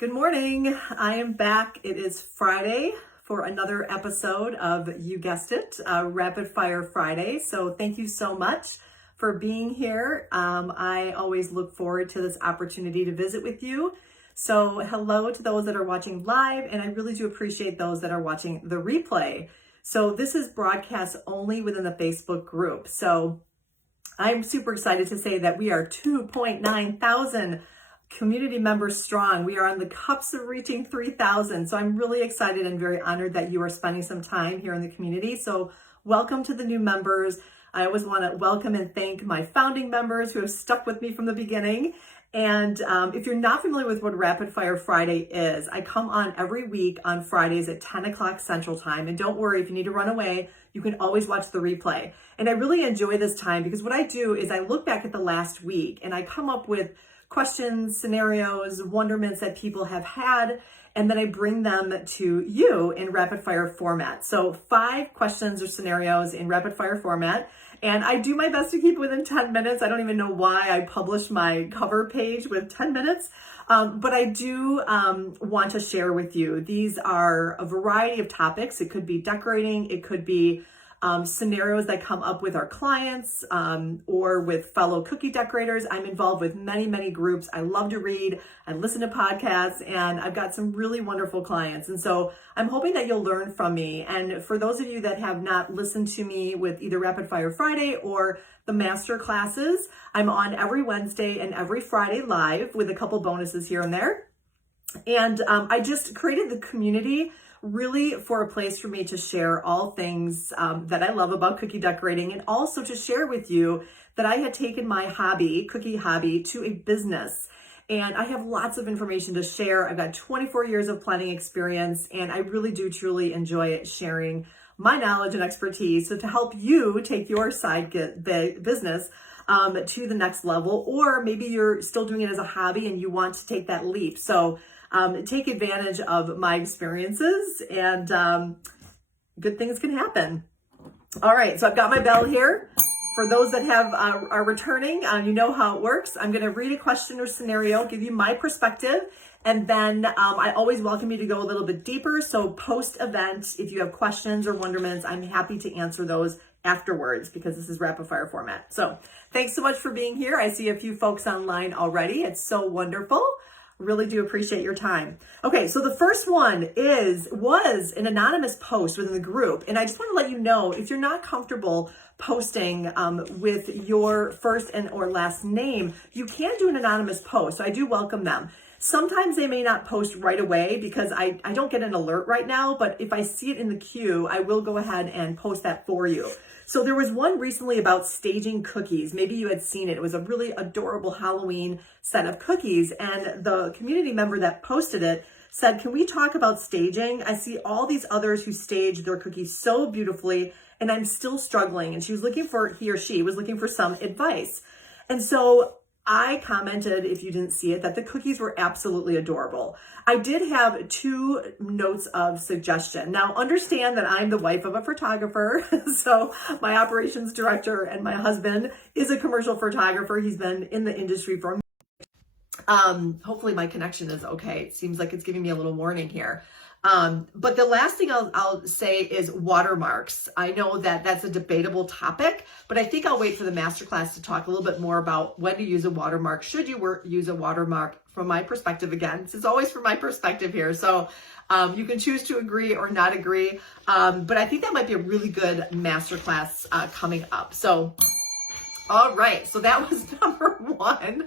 Good morning. I am back. It is Friday for another episode of, you guessed it, Rapid Fire Friday. So thank you so much for being here. I always look forward to this opportunity to visit with you. So hello to those that are watching live, and I really do appreciate those that are watching the replay. So this is broadcast only within the Facebook group. So I'm super excited to say that we are 2.9 thousand community members strong. We are on the cusp of reaching 3,000. So I'm really excited and very honored that you are spending some time here in the community. So welcome to the new members. I always want to welcome and thank my founding members who have stuck with me from the beginning. And if you're not familiar with what Rapid Fire Friday is, I come on every week on Fridays at 10 o'clock Central Time. And don't worry, if you need to run away, you can always watch the replay. And I really enjoy this time because what I do is I look back at the last week and I come up with questions, scenarios, wonderments that people have had, and then I bring them to you in rapid fire format. So 5 questions or scenarios in rapid fire format. And I do my best to keep it within 10 minutes. I don't even know why I publish my cover page with 10 minutes, but I do want to share with you. These are a variety of topics. It could be decorating. It could be scenarios that come up with our clients or with fellow cookie decorators. I'm involved with many groups. I love to read and listen to podcasts, and I've got some really wonderful clients. And so I'm hoping that you'll learn from me. And for those of you that have not listened to me with either Rapid Fire Friday or the master classes, I'm on every Wednesday and every Friday live with a couple bonuses here and there. And I just created the community really for a place for me to share all things that I love about cookie decorating, and also to share with you that I had taken my hobby, cookie hobby, to a business. And I have lots of information to share. I've got 24 years of planning experience, and I really do truly enjoy sharing my knowledge and expertise. So to help you take your side business to the next level, or maybe you're still doing it as a hobby and you want to take that leap. So take advantage of my experiences, and good things can happen. All right, so I've got my bell here. For those that are returning, you know how it works. I'm going to read a question or scenario, give you my perspective, and then I always welcome you to go a little bit deeper. So post-event, if you have questions or wonderments, I'm happy to answer those afterwards because this is rapid fire format. So thanks so much for being here. I see a few folks online already. It's so wonderful. Really do appreciate your time. Okay, so the first one was an anonymous post within the group. And I just want to let you know, if you're not comfortable posting with your first and or last name, you can do an anonymous post. So I do welcome them. Sometimes they may not post right away because I don't get an alert right now, but if I see it in the queue, I will go ahead and post that for you. So there was one recently about staging cookies. Maybe you had seen it. It was a really adorable Halloween set of cookies. And the community member that posted it said, can we talk about staging? I see all these others who stage their cookies so beautifully, and I'm still struggling. And he or she was looking for some advice. And so I commented, if you didn't see it, that the cookies were absolutely adorable. I did have 2 notes of suggestion. Now, understand that I'm the wife of a photographer. So my operations director and my husband is a commercial photographer. He's been in the industry for hopefully my connection is okay. It seems like it's giving me a little warning here. But the last thing I'll say is watermarks. I know that that's a debatable topic, but I think I'll wait for the masterclass to talk a little bit more about when to use a watermark. Should you use a watermark? From my perspective, again, this is always from my perspective here. So you can choose to agree or not agree. But I think that might be a really good masterclass coming up. So all right, so that was number 1.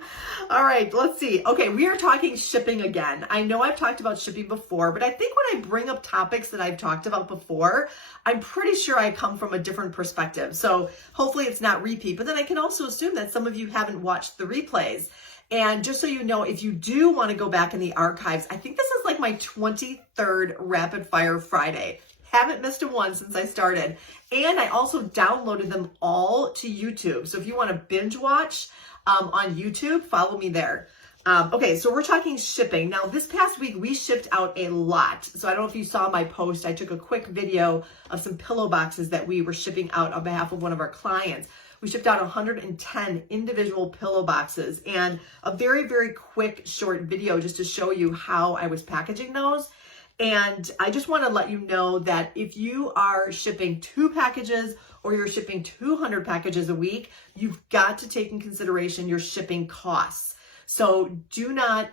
All right, let's see. Okay, we are talking shipping again. I know I've talked about shipping before, but I think when I bring up topics that I've talked about before, I'm pretty sure I come from a different perspective. So hopefully it's not repeat, but then I can also assume that some of you haven't watched the replays. And just so you know, if you do want to go back in the archives, I think this is like my 23rd Rapid Fire Friday. Haven't missed a one since I started. And I also downloaded them all to YouTube. So if you want to binge watch on YouTube, follow me there. Okay, so we're talking shipping. Now, this past week, we shipped out a lot. So I don't know if you saw my post. I took a quick video of some pillow boxes that we were shipping out on behalf of one of our clients. we shipped out 110 individual pillow boxes, and a very, very quick short video just to show you how I was packaging those. And I just want to let you know that if you are shipping 2 packages or you're shipping 200 packages a week, you've got to take in consideration your shipping costs. So do not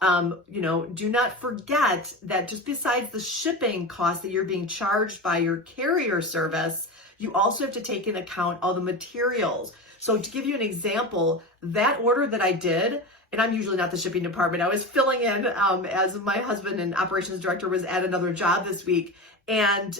do not forget that just besides the shipping costs that you're being charged by your carrier service, you also have to take into account all the materials. So to give you an example, that order that I did, and I'm usually not the shipping department, I was filling in as my husband and operations director was at another job this week. And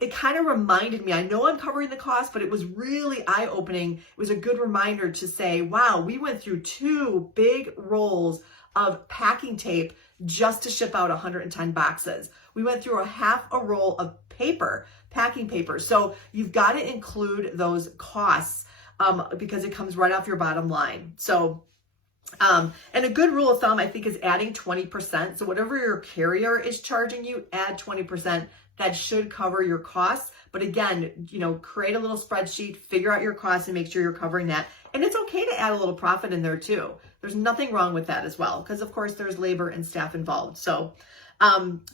it kind of reminded me, I know I'm covering the cost, but it was really eye-opening. It was a good reminder to say, wow, we went through 2 big rolls of packing tape just to ship out 110 boxes. We went through a half a roll of paper, packing paper. So you've got to include those costs because it comes right off your bottom line. So, and a good rule of thumb, I think, is adding 20%. So whatever your carrier is charging you, add 20%. That should cover your costs. But again, create a little spreadsheet, figure out your costs and make sure you're covering that. And it's okay to add a little profit in there too. There's nothing wrong with that as well, because of course there's labor and staff involved. So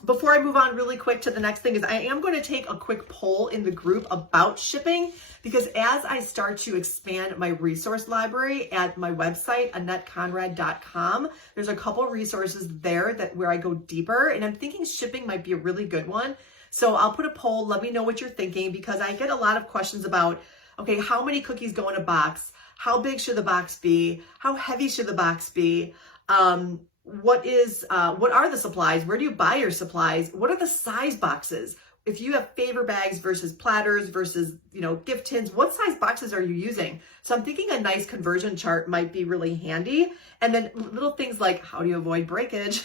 before I move on really quick to the next thing is I am going to take a quick poll in the group about shipping, because as I start to expand my resource library at my website, AnnetteConrad.com, there's a couple resources there where I go deeper, and I'm thinking shipping might be a really good one. So I'll put a poll, let me know what you're thinking, because I get a lot of questions about, okay, how many cookies go in a box? How big should the box be? How heavy should the box be? What are the supplies? Where do you buy your supplies? What are the size boxes? If you have favor bags versus platters versus, gift tins, what size boxes are you using? So I'm thinking a nice conversion chart might be really handy. And then little things like, how do you avoid breakage?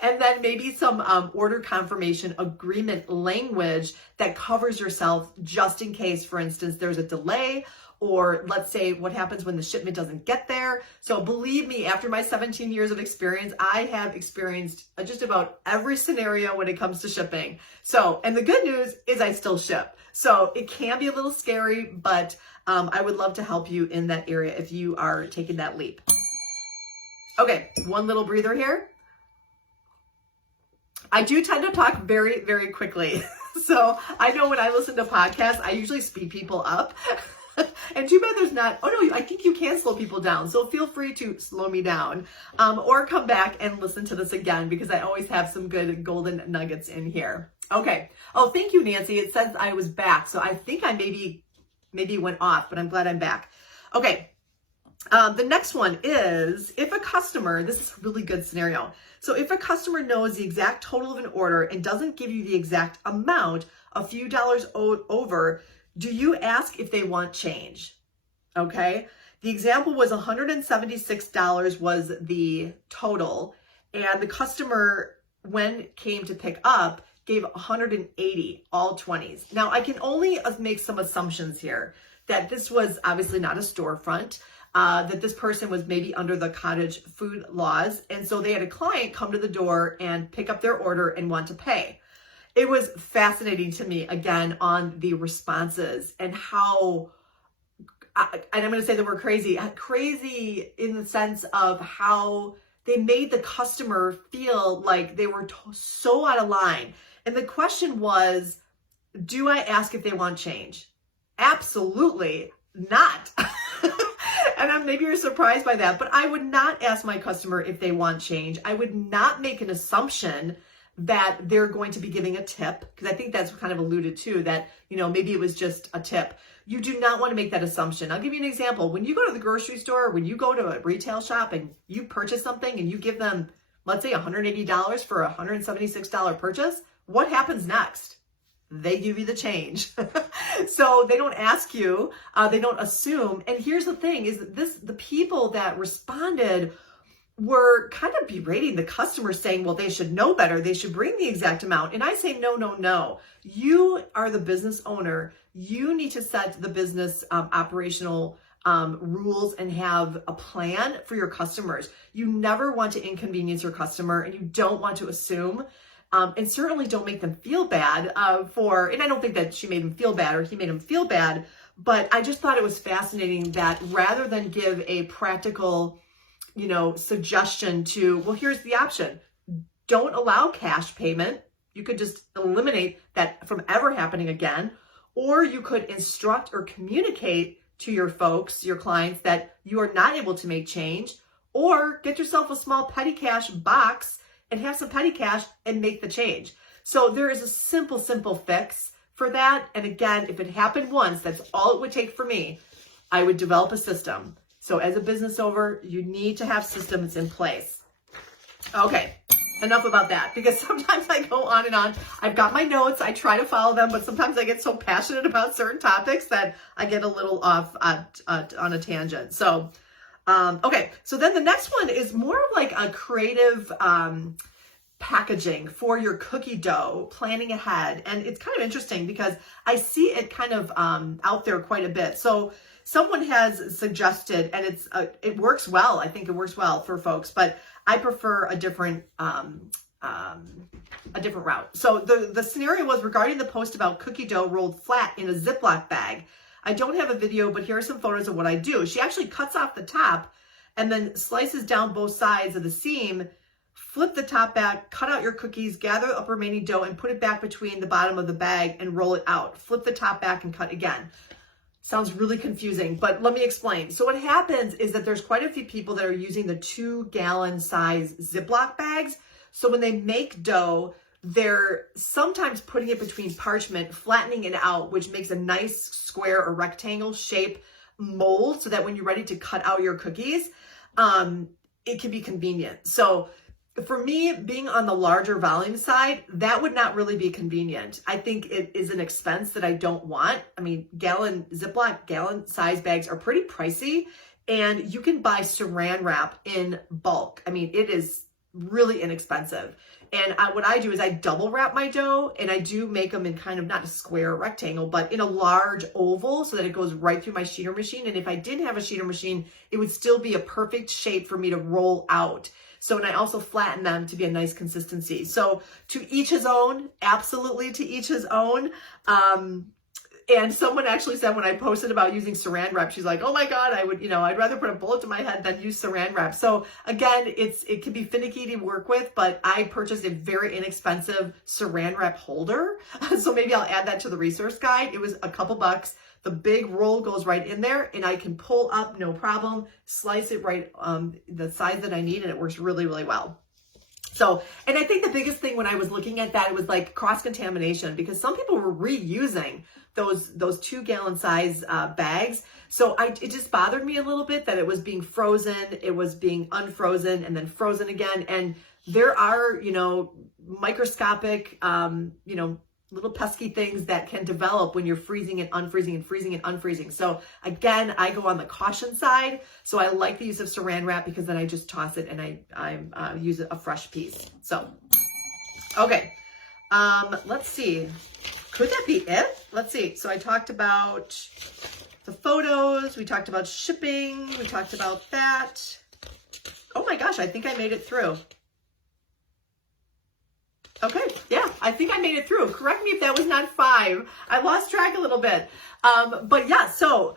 And then maybe some order confirmation agreement language that covers yourself just in case, for instance, there's a delay, or let's say what happens when the shipment doesn't get there. So believe me, after my 17 years of experience, I have experienced just about every scenario when it comes to shipping. So, and the good news is I still ship. So it can be a little scary, but I would love to help you in that area if you are taking that leap. Okay, one little breather here. I do tend to talk very, very quickly. So I know when I listen to podcasts, I usually speed people up. And too bad there's not, oh no, I think you can slow people down. So feel free to slow me down or come back and listen to this again, because I always have some good golden nuggets in here. Okay. Oh, thank you, Nancy. It says I was back. So I think I maybe went off, but I'm glad I'm back. Okay. The next one is if a customer, this is a really good scenario. So if a customer knows the exact total of an order and doesn't give you the exact amount, a few dollars over, do you ask if they want change? Okay. The example was $176 was the total, and the customer, when came to pick up, gave 180, all 20s. Now I can only make some assumptions here that this was obviously not a storefront, that this person was maybe under the cottage food laws. And so they had a client come to the door and pick up their order and want to pay. It was fascinating to me, again, on the responses and how, and I'm going to say the word crazy in the sense of how they made the customer feel like they were so out of line. And the question was, do I ask if they want change? Absolutely not. And maybe you're surprised by that, but I would not ask my customer if they want change. I would not make an assumption that they're going to be giving a tip, because I think that's kind of alluded to that, maybe it was just a tip. You do not want to make that assumption. I'll give you an example. When you go to the grocery store, when you go to a retail shop and you purchase something and you give them, let's say $180 for a $176 purchase, what happens next? They give you the change. So they don't ask you, they don't assume. And here's the thing is that the people that responded were kind of berating the customer, saying, well, they should know better. They should bring the exact amount. And I say, no. You are the business owner. You need to set the business operational rules and have a plan for your customers. You never want to inconvenience your customer, and you don't want to assume. And certainly don't make them feel bad and I don't think that she made him feel bad or he made him feel bad, But I just thought it was fascinating that rather than give a practical, suggestion to, well, here's the option. Don't allow cash payment. You could just eliminate that from ever happening again. Or you could instruct or communicate to your folks, your clients, that you are not able to make change, or get yourself a small petty cash box and have some petty cash and make the change. So there is a simple fix for that. And again, if it happened once, that's all it would take for me. I would develop a system. So as a business owner, you need to have systems in place. Okay, enough about that, because sometimes I go on and on. I've got my notes, I try to follow them, but sometimes I get so passionate about certain topics that I get a little off on a tangent. So, okay, so then the next one is more of like a creative packaging for your cookie dough, planning ahead. And it's kind of interesting because I see it kind of out there quite a bit. So someone has suggested, and it works well. I think it works well for folks, but I prefer a different route. So the scenario was regarding the post about cookie dough rolled flat in a Ziploc bag. I don't have a video, but here are some photos of what I do. She actually cuts off the top and then slices down both sides of the seam, flip the top back, cut out your cookies, gather up remaining dough and put it back between the bottom of the bag and roll it out. Flip the top back and cut again. Sounds really confusing, but let me explain. So what happens is that there's quite a few people that are using the 2-gallon size Ziploc bags. So when they make dough, they're sometimes putting it between parchment, flattening it out, which makes a nice square or rectangle shape mold so that when you're ready to cut out your cookies, it can be convenient. So for me, being on the larger volume side, that would not really be convenient. I think it is an expense that I don't want. I mean, Ziploc gallon size bags are pretty pricey, and you can buy saran wrap in bulk. I mean, it is really inexpensive. And what I do is I double wrap my dough, and I do make them in kind of not a square or rectangle, but in a large oval so that it goes right through my sheeter machine. And if I didn't have a sheeter machine, it would still be a perfect shape for me to roll out. So, and I also flatten them to be a nice consistency. So to each his own, absolutely to each his own. And someone actually said when I posted about using saran wrap, she's like, oh my God, I'd rather put a bullet to my head than use saran wrap. So again, it can be finicky to work with, but I purchased a very inexpensive saran wrap holder. So maybe I'll add that to the resource guide. It was a couple bucks. The big roll goes right in there and I can pull up, no problem, slice it right the size that I need, and it works really, really well. So, and I think the biggest thing when I was looking at that, it was like cross-contamination, because some people were reusing those 2-gallon size bags. So it just bothered me a little bit that it was being frozen, it was being unfrozen and then frozen again. And there are, microscopic, little pesky things that can develop when you're freezing and unfreezing and freezing and unfreezing. So again, I go on the caution side. So I like the use of saran wrap because then I just toss it and I use a fresh piece. So, okay. Let's see. Could that be it? Let's see. So I talked about the photos. We talked about shipping. We talked about that. Oh my gosh, I think I made it through. Okay, yeah, I think I made it through. Correct me if that was not 5. I lost track a little bit. But yeah, so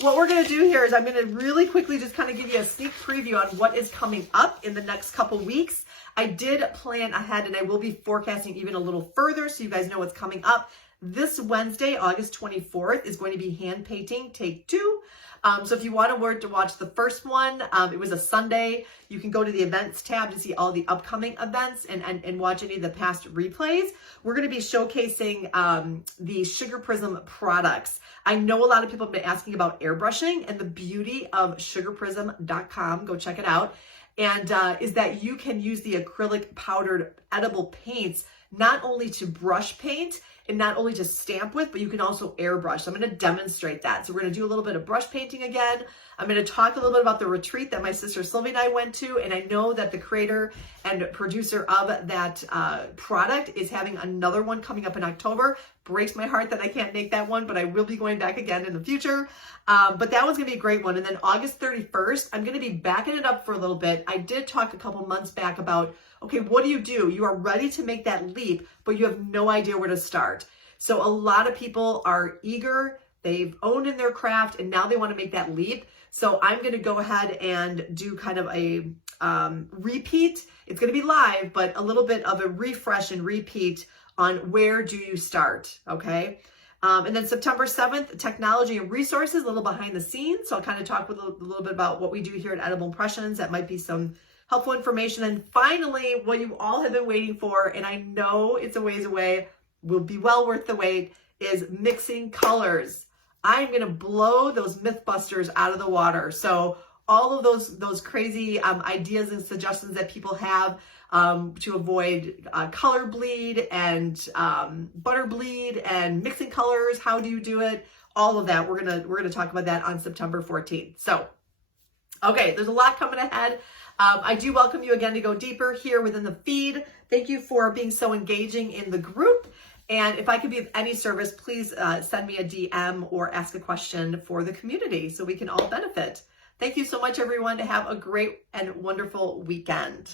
what we're going to do here is I'm going to really quickly just kind of give you a sneak preview on what is coming up in the next couple weeks. I did plan ahead, and I will be forecasting even a little further so you guys know what's coming up. This Wednesday, August 24th, is going to be hand painting take 2. So if you want to watch the first one, it was a Sunday. You can go to the events tab to see all the upcoming events and watch any of the past replays. We're going to be showcasing the Sugar Prism products. I know a lot of people have been asking about airbrushing, and the beauty of sugarprism.com, go check it out, and is that you can use the acrylic powdered edible paints not only to brush paint and not only to stamp with, but you can also airbrush. So I'm going to demonstrate that. So we're going to do a little bit of brush painting again. I'm going to talk a little bit about the retreat that my sister Sylvie and I went to. And I know that the creator and producer of that product is having another one coming up in October. Breaks my heart that I can't make that one, but I will be going back again in the future. But that one's going to be a great one. And then August 31st, I'm going to be backing it up for a little bit. I did talk a couple months back about, okay, what do? You are ready to make that leap, but you have no idea where to start. So a lot of people are eager. they've owned in their craft and now they want to make that leap. So I'm going to go ahead and do kind of a repeat. It's going to be live, but a little bit of a refresh and repeat on where do you start, okay? And then September 7th, technology and resources, a little behind the scenes. So I'll kind of talk with a little bit about what we do here at Edible Impressions. That might be some helpful information. And finally, what you all have been waiting for, and I know it's a ways away, will be well worth the wait, is mixing colors. I'm going to blow those Mythbusters out of the water. So all of those crazy ideas and suggestions that people have to avoid color bleed and butter bleed and mixing colors, how do you do it? All of that, we're gonna talk about that on September 14th. So, okay, there's a lot coming ahead. I do welcome you again to go deeper here within the feed. Thank you for being so engaging in the group. And if I could be of any service, please send me a DM or ask a question for the community so we can all benefit. Thank you so much, everyone. Have a great and wonderful weekend.